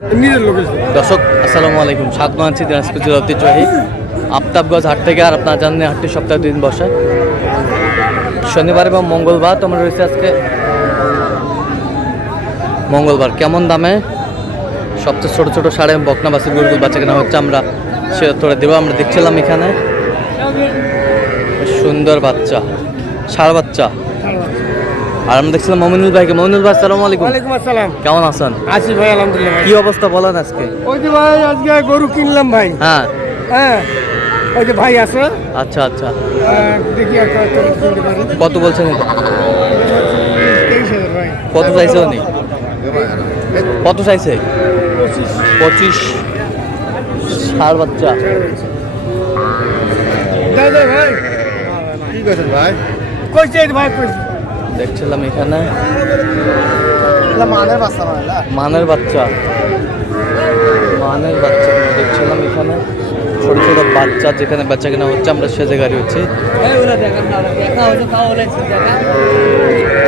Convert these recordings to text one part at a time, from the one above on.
দর্শক আসসালামু আলাইকুম, স্বাগত আছি দিনাজপুর জেলার ঐতিহ্যবাহী আফতাবগঞ্জ হাট থেকে। আর আপনারা জানেন হাটটি সপ্তাহে 2 দিন বসে, শনিবার এবং মঙ্গলবার। তোমরা রয়েছে আজকে মঙ্গলবার। কেমন দামে সবচেয়ে ছোটো ছোটো সাড়ে বকনা বাসের গরুগুলো বাচ্চা কেনা হচ্ছে আমরা সে তোরা দেবো। আমরা দেখছিলাম এখানে সুন্দর বাচ্চা, ষাঁড় বাচ্চা। আর আমরা দেখছিলাম মমিনুল ভাইকে। মমিনুল ভাই আসসালামু আলাইকুম। ওয়ালাইকুম আসসালাম। কেমন আছেন? আছি ভাই, আলহামদুলিল্লাহ। কি অবস্থা বলেন আজকে? ওই যে ভাই আজকে গরু কিনলাম ভাই। হ্যাঁ হ্যাঁ, ওই যে ভাই আছে। আচ্ছা আচ্ছা, দেখি একটা কিনতে পারি। কত বলছেন এটা? 23,000 ভাই। কত চাইছে উনি? কত চাইছে? 25। ষাঁড় বাচ্চা। দাও দাও ভাই। কি করেছেন ভাই? কইছে ভাই, কইছে। দেখছিলাম এখানে মানের বাচ্চা না, মানের বাচ্চা, মানের বাচ্চা দেখছিলাম এখানে ছোট ছোট বাচ্চা, যেখানে বাচ্চা কেনা হচ্ছে আমরা সে জায়গায় রয়েছি।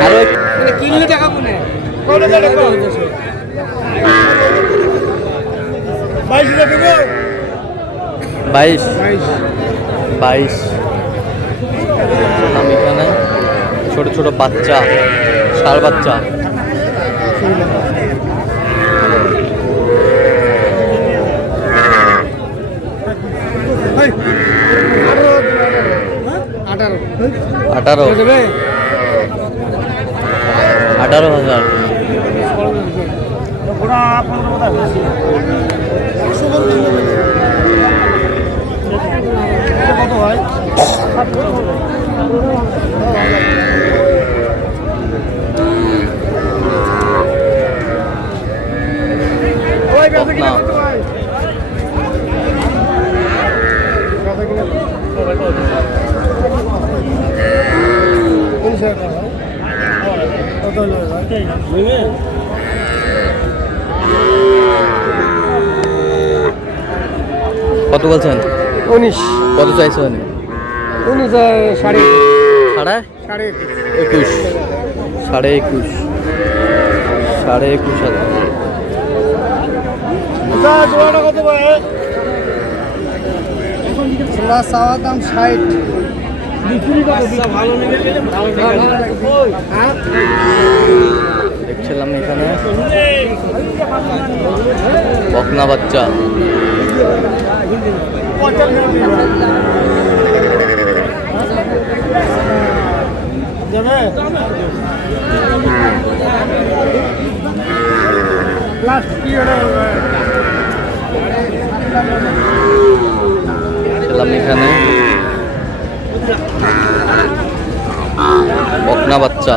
আরো কিনলে টাকা কোনে? 22 আমি এখানে ছোট ছোট বাচ্চা, ষাঁড় বাচ্চা। আঠারো 18,000। কত বলছেন? 19। কত চাইছেন? 19 সাড়ে সাড়ে 21। সাড়ে 21 হাজার। কত ভাই? চাওয়া দাম 60। দেখছিলাম এখানে বকনা বাচ্চা। দেখছিলাম এখানে বকনা বাচ্চা।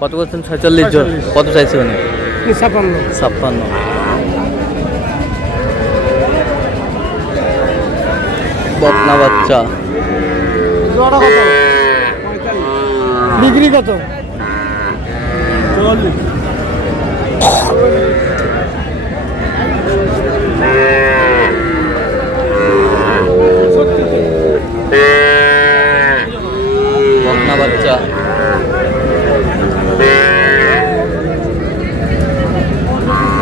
কত বলছেন? 46 জন। কত চাইছে উনি? 56। বকনা বাচ্চা। বিক্রি কত? 44। বকনা বাচ্চা।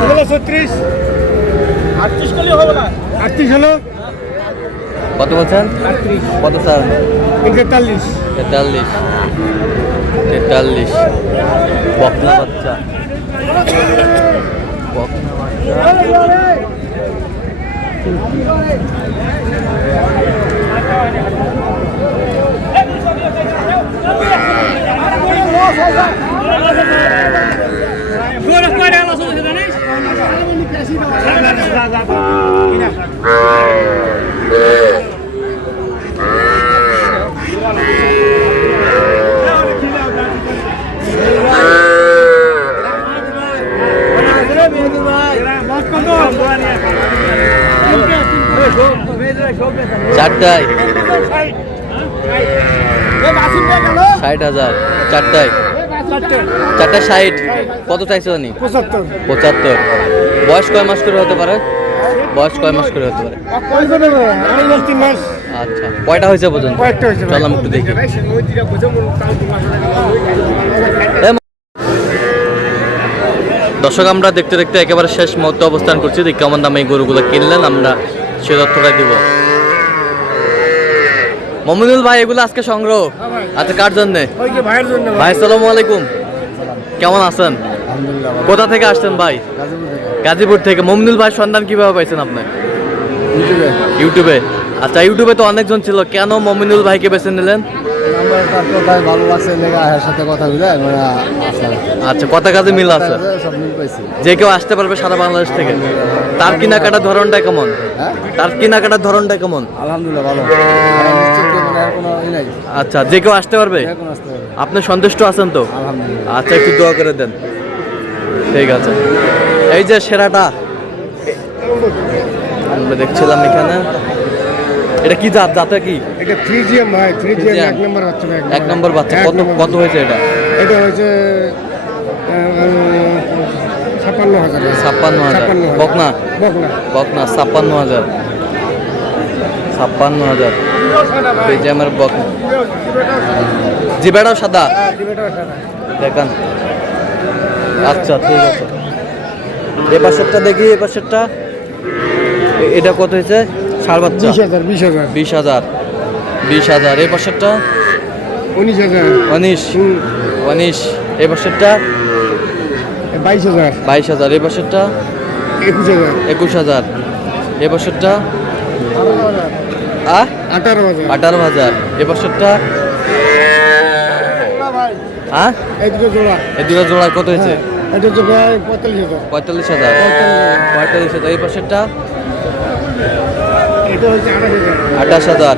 হলো 36। 38 করলে হবে না? 38 হলো। কত বলছেন? 38। কত স্যার? 43। 43 বকনা বাচ্চা। বকনা বাচ্চা। চারটায় 60,000। চারটায় 60। কত চাইছে উনি? 75। বয়স কয় মাস করে হতে পারে? বয়স কয় মাস করে হতে পারে? আচ্ছা, কয়টা হয়েছে পর্যন্ত? চল আমি একটু দেখি। দর্শক আমরা দেখতে দেখতে একেবারে শেষ মুহূর্তে অবস্থান করছি, যে কেমন দামে এই গরুগুলো কিনলেন আমরা সে তথ্যটা দিব। মমিনুল ভাই, এগুলো আজকে সংগ্রহ? আচ্ছা, কার জন্য? ভাইয়ের জন্য। ভাই আসসালামু আলাইকুম, কেমন আছেন? আলহামদুলিল্লাহ। কোথা থেকে আসছেন ভাই? গাজীপুর থেকে। মমিনুল ভাই সন্ধান কিভাবে পাইছেন আপনি? ইউটিউবে। আচ্ছা, ইউটিউবে তো অনেকজন ছিল, কেন মমিনুল ভাইকে বেছে নিলেন? আমার কথাই ভালো লাগছে, লেগা এর সাথে কথা বলে আমরা আচ্ছা, কথা কাজে মিল আছে, সব মিল পাইছি। যে কেউ আসতে পারবে সারা বাংলাদেশ থেকে। তার কেনাকাটার ধরনটা কেমন? হ্যাঁ, তার কেনাকাটার ধরনটা কেমন? আলহামদুলিল্লাহ ভালো। কোনো ই নাই, আচ্ছা, যে কেউ আসতে পারবে? এখন আসতে হবে। আপনি সন্তুষ্ট আছেন তো? আলহামদুলিল্লাহ। আচ্ছা, একটু দোয়া করে দেন। ঠিক আছে। এই যে সেরাটা আমরা দেখছিলাম এখানে, এটা কি জাত? জাতে কি? এটা 3GM ভাই, 3GM এক নম্বর বাচ্চা ভাই। এক নম্বর বাচ্চা। এক কত নম্বর কত হয়েছে এটা? এটা হয়েছে 56,000। 56,000। বকনা? বকনা। বকনা 56,000। 56,000। এই যে আমার বকনা, জিবেটাও সাদা দেখান। আচ্ছা, ঠিক আছে। এ পাশেরটা দেখি, এ পাশেরটা। এটা কত হয়েছে? ষাড় বাচ্চা 20,000। 20,000। 20,000। 20,000। এই পাশেরটা 19,000। 19। 19। এই পাশেরটা 22,000। 22,000। এই পাশেরটা 21,000। 21,000। এই পাশেরটা 18,000। 18,000। এই পাশেরটা এই দুটো জোড়া। এই দুটো জোড়া কত হয়েছে? এটা হচ্ছে ভাই 45,000। 45,000। 45,000। এই পাশেরটা এটা হচ্ছে 28,000। 28,000।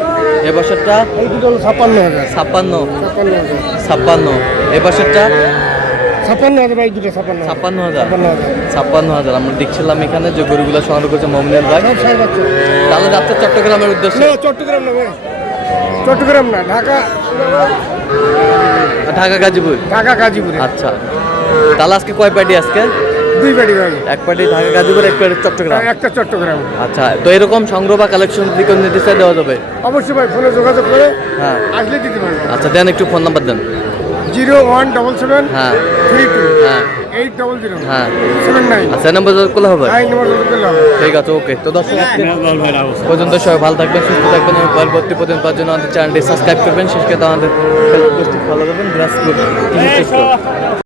এই পাশেরটা এই দুটো হলো 56,000। 56। 56,000। 56। এই পাশেরটা 56,000 ভাই, দুটো 56,000। 56,000। 56,000। 56,000। আমরা দেখছিলাম এখানে যে গরুগুলো সংগ্রহ করছে মমিনুল ভাই। সব সাড়ে বাচ্চা। তাহলে যাচ্ছে চট্টগ্রামের উদ্দেশ্যে? না, চট্টগ্রাম না ভাই, চট্টগ্রাম না, ঢাকা। ঢাকা গাজীপুর। ঢাকা গাজীপুরে। আচ্ছা, তাহলে আজকে কয় পার্টি? আজকে 2 পার্টি ভাই। এক পার্টি ঢাকা গাজীপুর, এক পার্টি চট্টগ্রাম। একটা চট্টগ্রাম। আচ্ছা, তো এরকম সংগ্রহ বা কালেকশন দিকে নির্দেশনা দেওয়া যাবে? অবশ্যই ভাই, ফোনে যোগাযোগ করে হ্যাঁ। আসলে দিতে পারবো। আচ্ছা, দেন একটু ফোন নাম্বার দেন। 0177 হ্যাঁ 32 হ্যাঁ 800 হ্যাঁ। 79। আচ্ছা, নাম্বার করলে হবে? এই নম্বর যোগাযোগ করলে হবে। ঠিক আছে, ওকে। তো দর্শক আজকে পর্যন্ত সবাই ভালো থাকবেন, সুস্থ থাকবেন এবং পরবর্তী প্রতিদিন পাওয়ার জন্য আমাদের চ্যানেলটি সাবস্ক্রাইব করবেন। শেষ কথা আমাদের ফেসবুক পেজটি ফলো করবেন। গ্রাসপুর